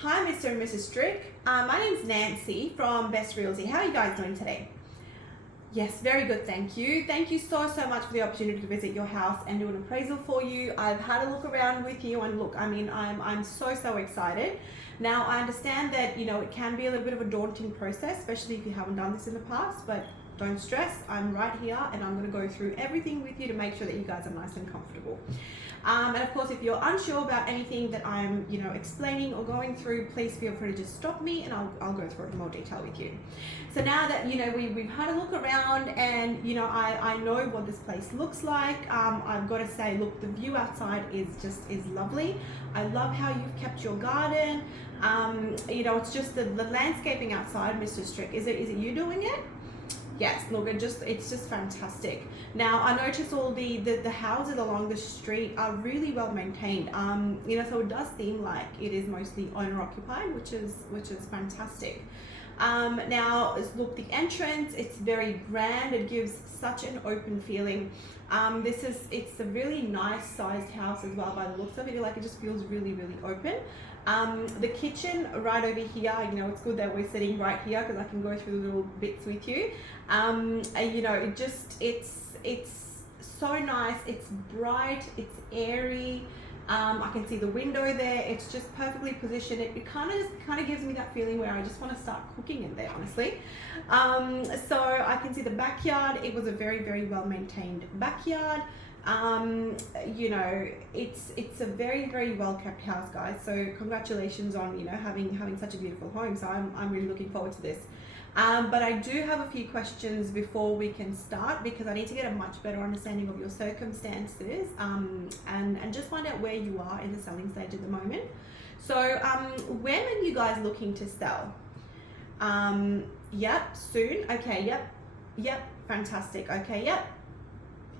Hi, Mr. and Mrs. Strick. My name's Nancy from Best Realty. How are you guys doing today? Yes, very good, thank you. Thank you so much for the opportunity to visit your house and do an appraisal for you. I've had a look around with you, and look, I'm so excited. Now, I understand that, it can be a little bit of a daunting process, especially if you haven't done this in the past, but don't stress. I'm right here and I'm going to go through everything with you to make sure that you guys are nice and comfortable. And of course, if you're unsure about anything that I'm, explaining or going through, please feel free to just stop me and I'll go through it in more detail with you. So now that, we've had a look around and, I know what this place looks like. I've got to say, look, the view outside is lovely. I love how you've kept your garden. It's just the landscaping outside, Mr. Strick. Is it you doing it? Yes, look, it's just fantastic. Now, I noticed all the houses along the street are really well maintained. So it does seem like it is mostly owner occupied, which is fantastic. Now, look, the entrance, it's very grand. It gives such an open feeling. It's a really nice sized house as well by the looks of it. Like, it just feels really open. The kitchen right over here, it's good that we're sitting right here because I can go through the little bits with you. It's so nice. It's bright, it's airy. I can see the window there. It's just perfectly positioned. It kind of gives me that feeling where I just want to start cooking in there, honestly. So I can see the backyard. It was a very well maintained backyard. It's a very well kept house, guys. So congratulations on having such a beautiful home. So I'm really looking forward to this. But I do have a few questions before we can start because I need to get a much better understanding of your circumstances and just find out where you are in the selling stage at the moment. So when are you guys looking to sell? Yep, soon. Okay, yep, fantastic. Okay, yep.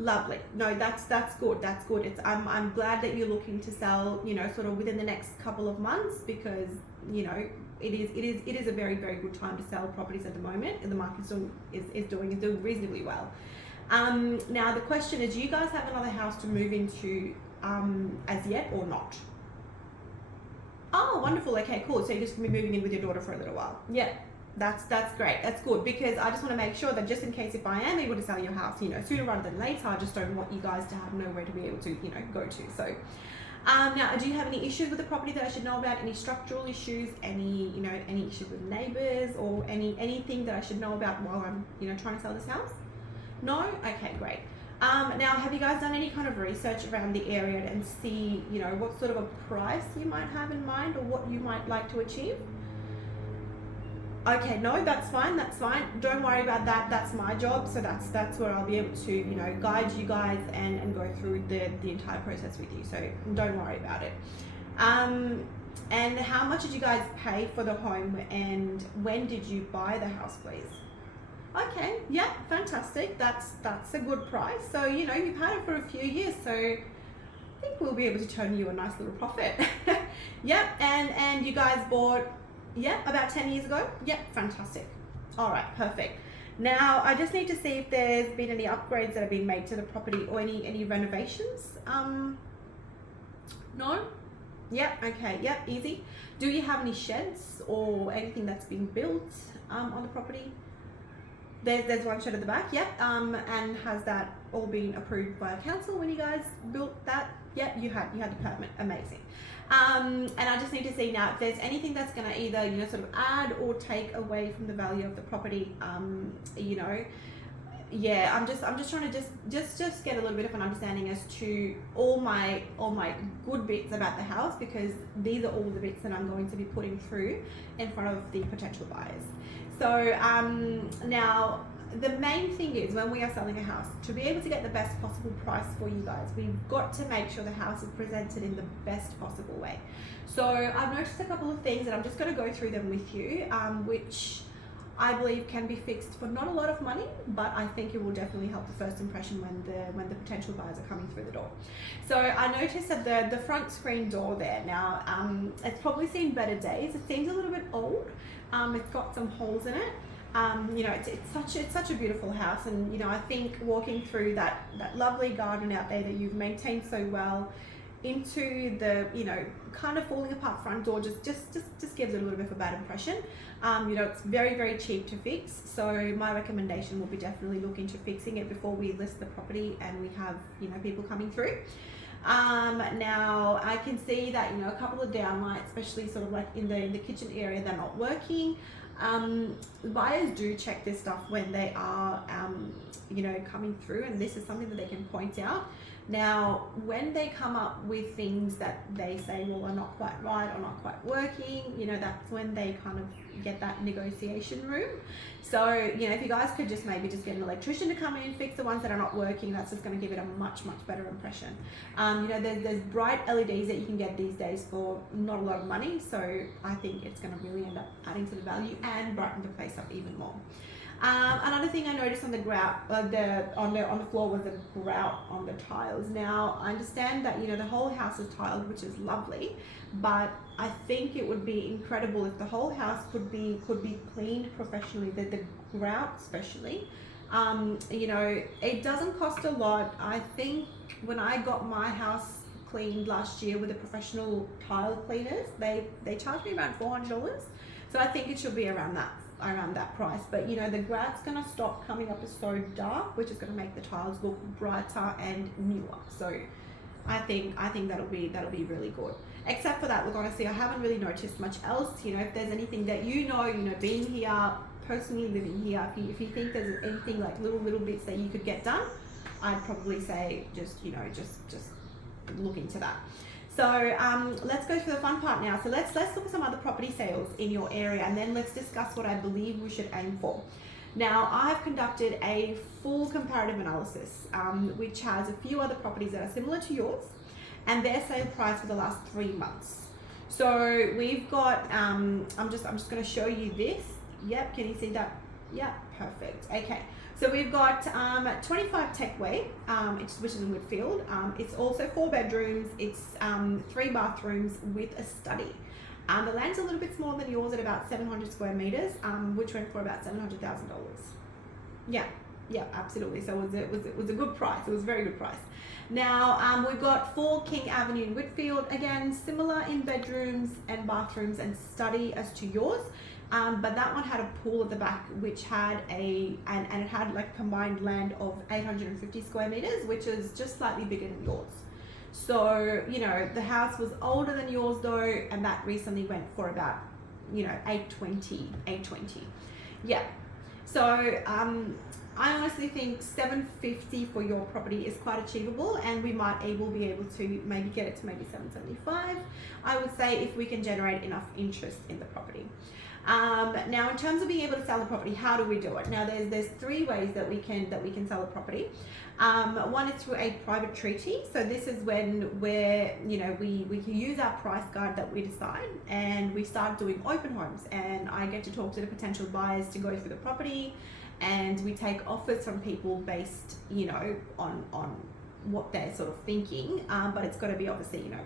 Lovely. No, that's good. That's good. I'm glad that you're looking to sell, sort of within the next couple of months because, it is a very good time to sell properties at the moment, and the market is doing reasonably well. Now the question is, do you guys have another house to move into as yet or not? Oh, wonderful. Okay, cool. So you're just gonna be moving in with your daughter for a little while. Yeah. That's great. That's good because I just want to make sure that just in case if I am able to sell your house, sooner rather than later, I just don't want you guys to have nowhere to be able to, go to. So, now, do you have any issues with the property that I should know about? Any structural issues? Any issues with neighbors or anything that I should know about while I'm, trying to sell this house? No? Okay, great. Now, have you guys done any kind of research around the area and see, what sort of a price you might have in mind or what you might like to achieve? Okay, no, that's fine. Don't worry about that. That's my job. So that's where I'll be able to, guide you guys and go through the entire process with you. So don't worry about it. And how much did you guys pay for the home and when did you buy the house, please? Okay, yeah, fantastic. That's a good price. So, you've had it for a few years. So I think we'll be able to turn you a nice little profit. Yep, and you guys bought... Yeah, about 10 years ago. Yep, fantastic. All right, perfect. Now, I just need to see if there's been any upgrades that have been made to the property or any renovations. No? Yep, okay, yep, easy. Do you have any sheds or anything that's been built on the property? There's one shed at the back, yep. And has that all been approved by a council when you guys built that? Yep, you had the permit, amazing. And I just need to see now if there's anything that's going to either, sort of add or take away from the value of the property, yeah, I'm just trying to just get a little bit of an understanding as to all my good bits about the house because these are all the bits that I'm going to be putting through in front of the potential buyers. So now the main thing is when we are selling a house, to be able to get the best possible price for you guys, we've got to make sure the house is presented in the best possible way. So I've noticed a couple of things and I'm just going to go through them with you, which I believe can be fixed for not a lot of money, but I think it will definitely help the first impression when the potential buyers are coming through the door. So I noticed that the front screen door there, now it's probably seen better days. It seems a little bit old. It's got some holes in it. It's such a beautiful house, and I think walking through that lovely garden out there that you've maintained so well, into the, you know, kind of falling apart front door just gives it a little bit of a bad impression. You know, it's very, very cheap to fix. So my recommendation will be definitely look into fixing it before we list the property and we have, you know, people coming through. Now I can see that, you know, a couple of downlights, especially sort of like in the kitchen area, they're not working. Buyers do check this stuff when they are, you know, coming through, and this is something that they can point out. Now, when they come up with things that they say, well, are not quite right or not quite working, you know, that's when they kind of get that negotiation room. So, you know, if you guys could just maybe just get an electrician to come in, fix the ones that are not working, that's just going to give it a much better impression. You know, there's bright LEDs that you can get these days for not a lot of money. So I think it's going to really end up adding to the value and brighten the place up even more. Another thing I noticed on the grout, on the floor, was a grout on the tiles. Now I understand that, you know, the whole house is tiled, which is lovely, but I think it would be incredible if the whole house could be cleaned professionally. The grout, especially, you know, it doesn't cost a lot. I think when I got my house cleaned last year with the professional tile cleaners, they charged me around $400. So I think it should be around that price. But you know, the grout's gonna stop coming up as so dark, which is gonna make the tiles look brighter and newer. So I think that'll be really good. Except for that, look, honestly, I haven't really noticed much else. You know, if there's anything that you know, being here, personally living here, if you think there's anything like little bits that you could get done, I'd probably say just look into that. So let's go through the fun part now. So let's look at some other property sales in your area, and then let's discuss what I believe we should aim for. Now, I've conducted a full comparative analysis, which has a few other properties that are similar to yours, and their sale price for the last 3 months. So we've got, I'm just going to show you this. Yep, can you see that? Yeah, perfect. Okay. So we've got 25 Techway, which is in Whitfield. It's also 4 bedrooms. It's 3 bathrooms with a study. The land's a little bit smaller than yours at about 700 square meters, which went for about $700,000. Yeah, absolutely. So it was a good price. It was a very good price. Now we've got 4 King Avenue in Whitfield. Again, similar in bedrooms and bathrooms and study as to yours. But that one had a pool at the back, which had and it had like a combined land of 850 square meters, which is just slightly bigger than yours. So, you know, the house was older than yours though, and that recently went for about, you know, 820. Yeah. So, I honestly think 750 for your property is quite achievable, and we might be able to maybe get it to maybe 775. I would say, if we can generate enough interest in the property. Now, in terms of being able to sell the property, how do we do it? Now, there's 3 ways that we can sell a property. One is through a private treaty. So this is when we can use our price guide that we decide, and we start doing open homes, and I get to talk to the potential buyers to go through the property, and we take offers from people based, you know, on what they're sort of thinking. But it's got to be obviously, you know,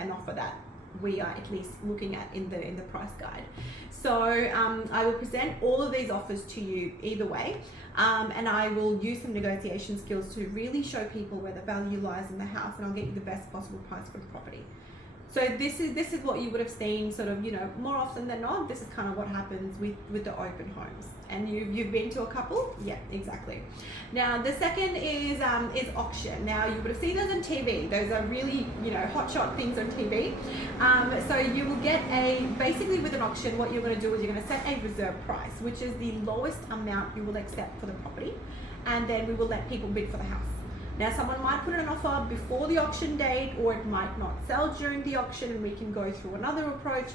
an offer that we are at least looking at in the price guide. So I will present all of these offers to you either way, and I will use some negotiation skills to really show people where the value lies in the house, and I'll get you the best possible price for the property. So this is what you would have seen, sort of, you know, more often than not. This is kind of what happens with the open homes. And you've been to a couple? Yeah, exactly. Now the second is auction. Now you would have seen those on TV. Those are really, you know, hotshot things on TV. So you will get basically with an auction, what you're going to do is you're going to set a reserve price, which is the lowest amount you will accept for the property, and then we will let people bid for the house. Now, someone might put in an offer before the auction date, or it might not sell during the auction, and we can go through another approach.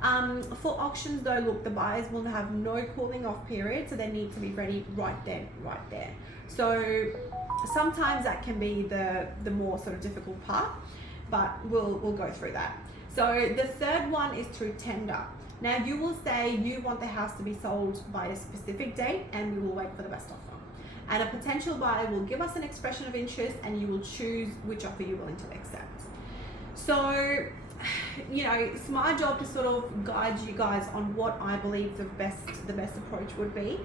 For auctions though, look, the buyers will have no cooling off period, so they need to be ready right then, right there. So sometimes that can be the more sort of difficult part, but we'll go through that. So the third one is through tender. Now you will say you want the house to be sold by a specific date, and we will wait for the best offer. And a potential buyer will give us an expression of interest, and you will choose which offer you're willing to accept. So, you know, it's my job to sort of guide you guys on what I believe the best approach would be.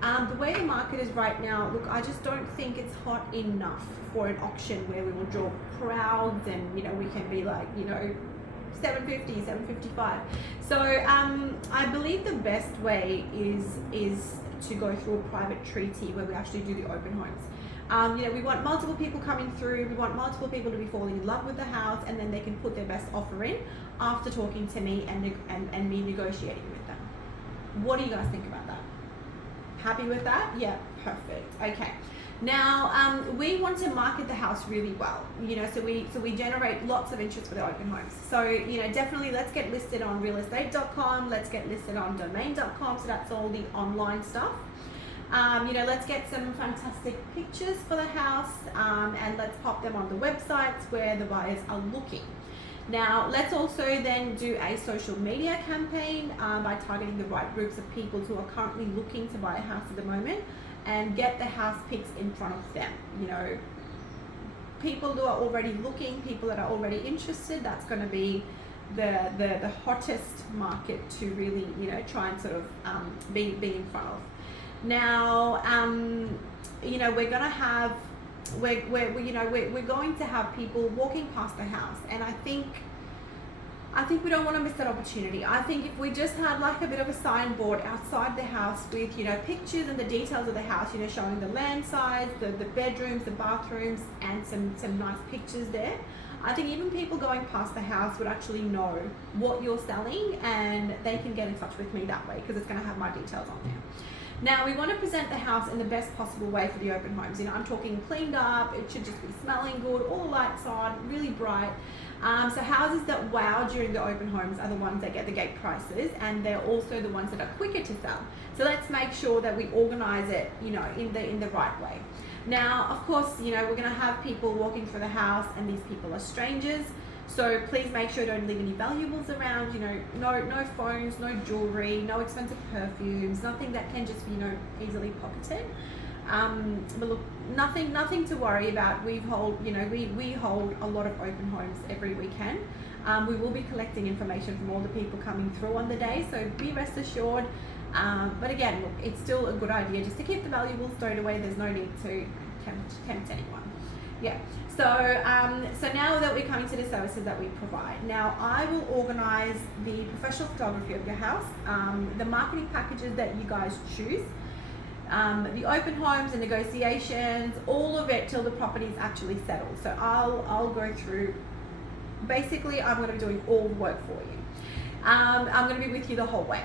The way the market is right now, look, I just don't think it's hot enough for an auction where we will draw crowds and, you know, we can be like, you know, 750, 755. So I believe the best way is to go through a private treaty where we actually do the open homes. You know, we want multiple people coming through, we want multiple people to be falling in love with the house, and then they can put their best offer in after talking to me and me negotiating with them. What do you guys think about that? Happy with that? Yeah, perfect. Okay. Now, we want to market the house really well, you know, so we generate lots of interest for the open homes. So, you know, definitely let's get listed on realestate.com, let's get listed on domain.com, so that's all the online stuff. You know, let's get some fantastic pictures for the house, and let's pop them on the websites where the buyers are looking. Now, let's also then do a social media campaign by targeting the right groups of people who are currently looking to buy a house at the moment, and get the house pics in front of them. You know, people who are already looking, people that are already interested, that's going to be the hottest market to really, you know, try and sort of be in front of. Now, you know, we're going to have we're going to have people walking past the house, and I think we don't want to miss that opportunity. I think if we just had like a bit of a signboard outside the house with, you know, pictures and the details of the house, you know, showing the land size, the bedrooms, the bathrooms, and some nice pictures there, I think even people going past the house would actually know what you're selling, and they can get in touch with me that way because it's going to have my details on there. Now, we want to present the house in the best possible way for the open homes. You know, I'm talking cleaned up, it should just be smelling good, all the lights on, really bright. So houses that wow during the open homes are the ones that get the gate prices, and they're also the ones that are quicker to sell. So let's make sure that we organize it, you know, in the right way. Now, of course, you know, we're going to have people walking through the house, and these people are strangers. So please make sure you don't leave any valuables around, you know, no phones, no jewelry, no expensive perfumes, nothing that can just be, you know, easily pocketed. But look, nothing to worry about. We hold a lot of open homes every weekend. We will be collecting information from all the people coming through on the day, so be rest assured. But again, look, it's still a good idea just to keep the valuables stowed away. There's no need to tempt anyone. Yeah. So now that we're coming to the services that we provide, now I will organize the professional photography of your house, the marketing packages that you guys choose, the open homes and negotiations, all of it till the property is actually settled. So I'll go through. Basically, I'm going to be doing all the work for you. I'm going to be with you the whole way.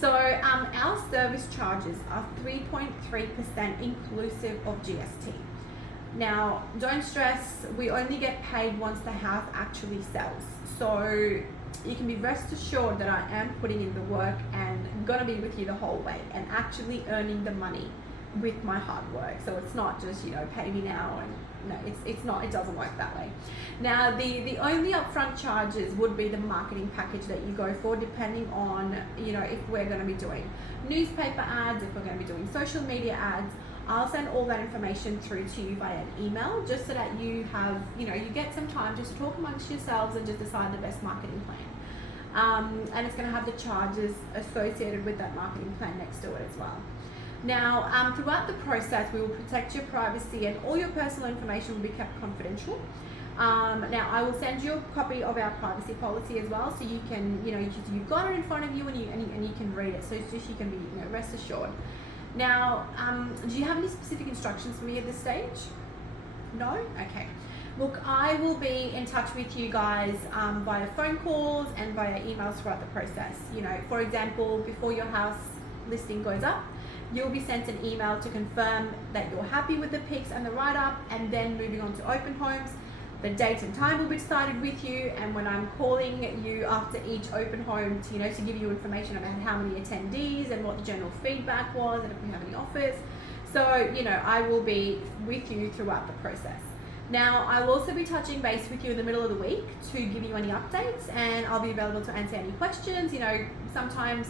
So our service charges are 3.3% inclusive of GST. Now, don't stress, we only get paid once the house actually sells. So you can be rest assured that I am putting in the work and gonna be with you the whole way and actually earning the money with my hard work. So it's not just, you know, pay me now, and no, it's not, it doesn't work that way. Now, the only upfront charges would be the marketing package that you go for, depending on, you know, if we're gonna be doing newspaper ads, if we're gonna be doing social media ads. I'll send all that information through to you via an email, just so that you have, you know, you get some time just to talk amongst yourselves and just decide the best marketing plan. And it's going to have the charges associated with that marketing plan next to it as well. Now, throughout the process, we will protect your privacy, and all your personal information will be kept confidential. Now, I will send you a copy of our privacy policy as well, so you can, you know, you've got it in front of you, and you can read it, so just you can be, you know, rest assured. Now, do you have any specific instructions for me at this stage? No? Okay. Look, I will be in touch with you guys via phone calls and via emails throughout the process. You know, for example, before your house listing goes up, you'll be sent an email to confirm that you're happy with the pics and the write-up, and then moving on to open homes. The date and time will be decided with you, and when I'm calling you after each open home to, you know, to give you information about how many attendees and what the general feedback was, and if we have any offers. So, you know, I will be with you throughout the process. Now, I will also be touching base with you in the middle of the week to give you any updates, and I'll be available to answer any questions. You know, sometimes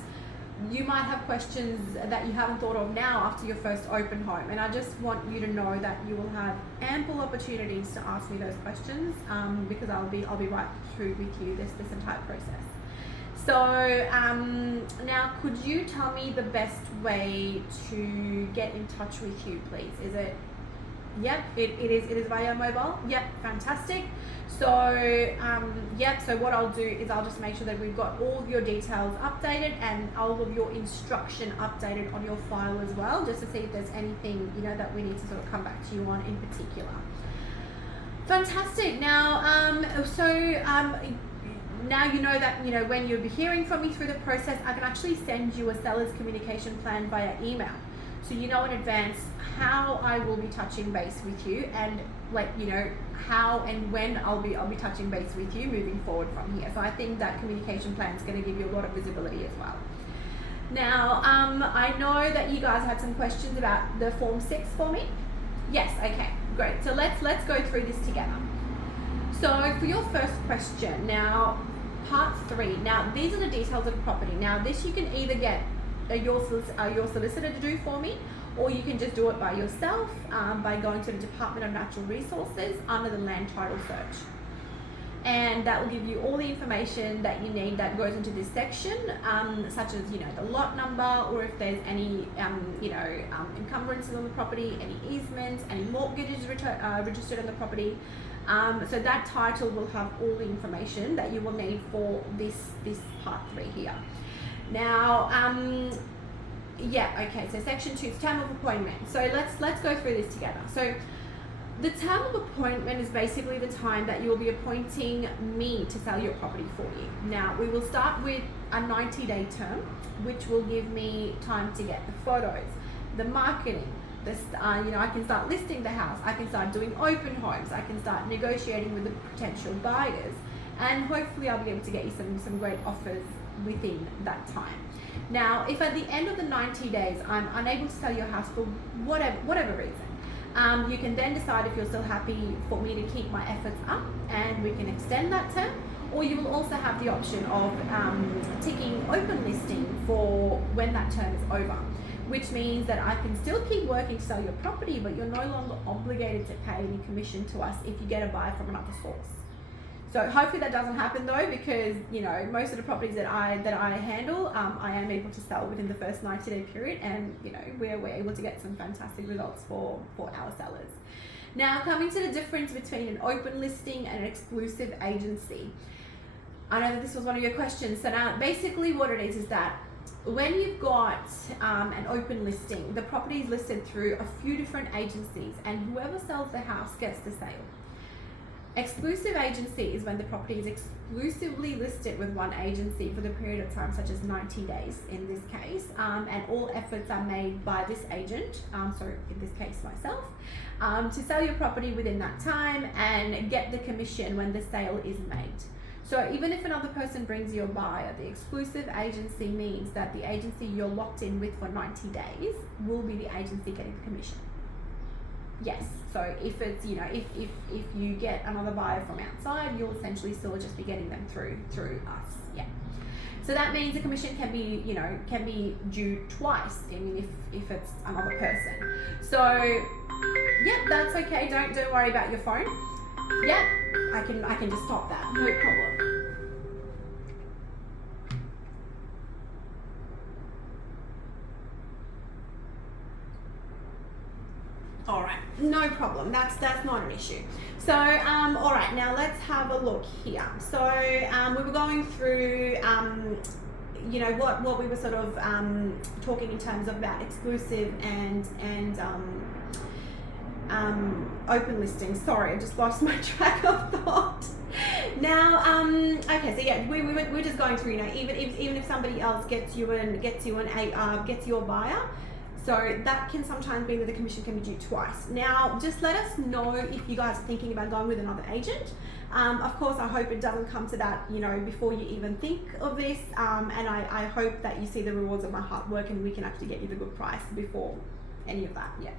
you might have questions that you haven't thought of now after your first open home, and I just want you to know that you will have ample opportunities to ask me those questions, because I'll be right through with you this entire process. So now could you tell me the best way to get in touch with you, please? Is it? Yep, it is via mobile. Yep, fantastic. So yep, so what I'll do is I'll just make sure that we've got all of your details updated and all of your instruction updated on your file as well, just to see if there's anything, you know, that we need to sort of come back to you on in particular. Fantastic. Now now you know that, you know, when you'll be hearing from me through the process, I can actually send you a seller's communication plan via email. So you know in advance how I will be touching base with you, and like, you know, how and when I'll be touching base with you moving forward from here. So I think that communication plan is going to give you a lot of visibility as well. Now, I know that you guys had some questions about the Form 6 for me. Yes, okay, great. So let's go through this together. So for your first question, now part 3. Now these are the details of the property. Now this you can either get your solicitor to do for me, or you can just do it by yourself by going to the Department of Natural Resources under the land title search. And that will give you all the information that you need that goes into this section, such as, you know, the lot number, or if there's any, encumbrances on the property, any easements, any mortgages registered on the property. So that title will have all the information that you will need for this part 3 here. Now, yeah, okay, so section 2 is term of appointment. So let's go through this together. So the term of appointment is basically the time that you'll be appointing me to sell your property for you. Now, we will start with a 90-day term, which will give me time to get the photos, the marketing, I can start listing the house, I can start doing open homes, I can start negotiating with the potential buyers, and hopefully I'll be able to get you some great offers within that time. Now, if at the end of the 90 days I'm unable to sell your house for whatever reason, you can then decide if you're still happy for me to keep my efforts up and we can extend that term, or you will also have the option of ticking open listing for when that term is over, which means that I can still keep working to sell your property, but you're no longer obligated to pay any commission to us if you get a buyer from another source. So hopefully that doesn't happen though, because, you know, most of the properties that I handle, I am able to sell within the first 90-day period, and, you know, we're able to get some fantastic results for our sellers. Now, coming to the difference between an open listing and an exclusive agency. I know that this was one of your questions. So now basically what it is that when you've got an open listing, the property is listed through a few different agencies, and whoever sells the house gets the sale. Exclusive agency is when the property is exclusively listed with one agency for the period of time, such as 90 days in this case, and all efforts are made by this agent, so in this case myself, to sell your property within that time and get the commission when the sale is made. So even if another person brings you a buyer, the exclusive agency means that the agency you're locked in with for 90 days will be the agency getting the commission. Yes, so if it's, you know, if you get another buyer from outside, you'll essentially still just be getting them through us. Yeah. So that means the commission can be, you know, can be due twice. I mean, if it's another person. So yeah, that's okay. Don't worry about your phone. Yeah, I can just stop that. No problem. All right, no problem. That's not an issue. So, all right, now let's have a look here. So, we were going through, you know, what we were sort of talking in terms of about exclusive and open listings. Sorry, I just lost my track of thought. Now, okay, so yeah, we're just going through, you know, even if somebody else gets you a buyer. So that can sometimes be that the commission can be due twice. Now, just let us know if you guys are thinking about going with another agent. Of course, I hope it doesn't come to that, you know, before you even think of this. And I hope that you see the rewards of my hard work and we can actually get you the good price before any of that, yeah.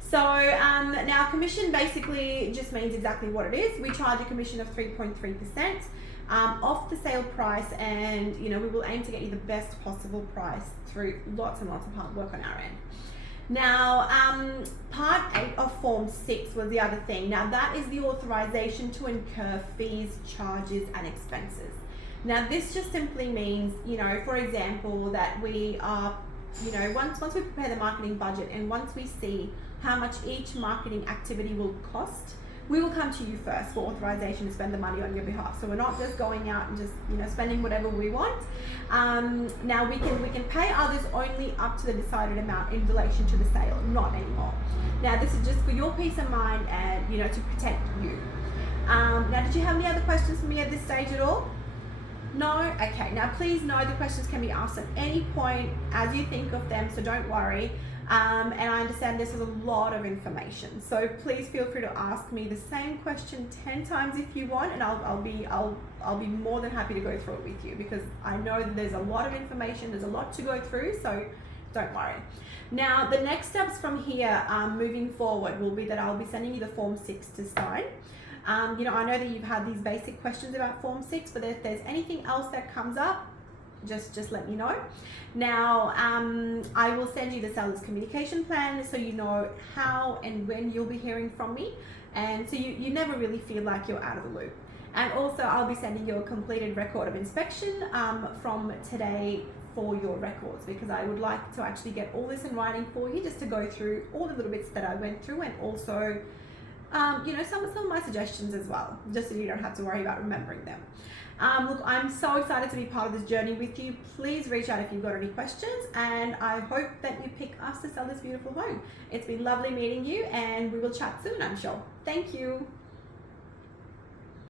So now commission basically just means exactly what it is. We charge a commission of 3.3%. Off the sale price, and you know, we will aim to get you the best possible price through lots and lots of hard work on our end. Now, part 8 of Form 6 was the other thing. Now that is the authorization to incur fees, charges and expenses. Now this just simply means, for example, that we are, once we prepare the marketing budget and once we see how much each marketing activity will cost, we will come to you first for authorization to spend the money on your behalf. So we're not just going out and just spending whatever we want. Now we can pay others only up to the decided amount in relation to the sale, not anymore. Now this is just for your peace of mind and to protect you. Now did you have any other questions for me at this stage at all? No? Okay. Now please know the questions can be asked at any point as you think of them, so don't worry. And I understand this is a lot of information, so please feel free to ask me the same question 10 times if you want, and I'll be more than happy to go through it with you, because I know that there's a lot of information, there's a lot to go through, so don't worry. Now the next steps from here moving forward will be that I'll be sending you the Form 6 to sign. I know that you've had these basic questions about Form 6, but if there's anything else that comes up, just let me know. Now I will send you the seller's communication plan, so you know how and when you'll be hearing from me, and so you never really feel like you're out of the loop. And also I'll be sending you a completed record of inspection from today for your records, because I would like to actually get all this in writing for you, just to go through all the little bits that I went through, and also some of my suggestions as well, just so you don't have to worry about remembering them. Look, I'm so excited to be part of this journey with you. Please reach out if you've got any questions, and I hope that you pick us to sell this beautiful home. It's been lovely meeting you, and we will chat soon, I'm sure. Thank you.